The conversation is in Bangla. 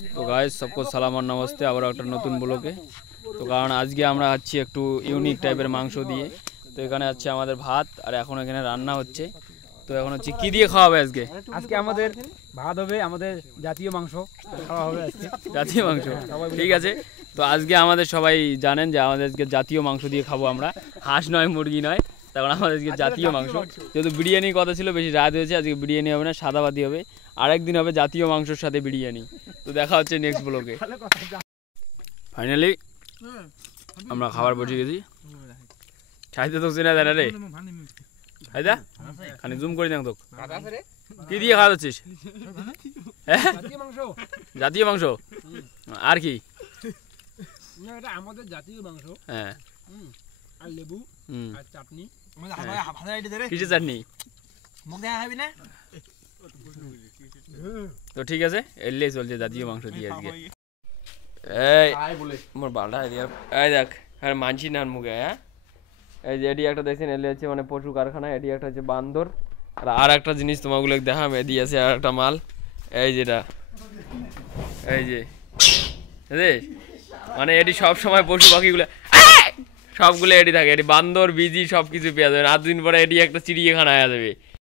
তো গাইস सबको সালাম আর নমস্তে আবার একটা নতুন ব্লগে। তো কারণ আজকে আমরা আছি একটু ইউনিক টাইপের মাংস দিয়ে। তো এখানে আছে আমাদের ভাত আর এখন এখানে রান্না হচ্ছে। তো এখন হচ্ছে কি দিয়ে খাওয়া হবে আজকে? আজকে আমাদের ভাত হবে, আমাদের জাতীয় মাংস খাওয়া হবে আজকে। জাতীয় মাংস, ঠিক আছে। তো আজকে আমাদের সবাই জানেন যে আমাদের আজকে জাতীয় মাংস দিয়ে খাবো আমরা, হাঁস নয় মুরগি নয়। তখন আমাদের আজকে জাতীয় মাংস, যেহেতু বিরিয়ানির কথা ছিল বেশি রাত হয়েছে, আজকে বিরিয়ানি হবে না, সাদাবাতি হবে। আরেকদিন হবে জাতীয় মাংসের সাথে বিরিয়ানি। তো দেখা হচ্ছে নেক্সট ব্লগে। ফাইনালি আমরা খাবার বসে গেছি। খাইতে তো চিনা যায় না রে, খাইদা খানি জুম করে দেখ তো কি দিয়ে খাওয়া যাচ্ছিস? জাতীয় মাংস আর কি? এটা আমাদের জাতীয় মাংস। হ্যাঁ, আর লেবু আর চাটনি। কিসের চাটনি? তো ঠিক আছে, এলেই চলছে জাতীয় মাংস দিয়ে আজকে। এই মোর বালটা এই দেখ, আর মানছি না মুখে। হ্যাঁ, এই যে এটি একটা দেখছেন, এলে হচ্ছে মানে পশু কারখানা, এটি একটা হচ্ছে বান্দর। আর একটা জিনিস তোমাগুলো দেখাম, এদি আছে আর একটা মাল, এই যেটা, এই যে মানে এটি সব সময় পশু পাখিগুলো সবগুলো এটি থাকে, এটি বান্দর বিজি সব কিছু পেয়ে যাবে। 8 দিন পরে এটি একটা চিড়িয়াখানা হয়ে যাবে।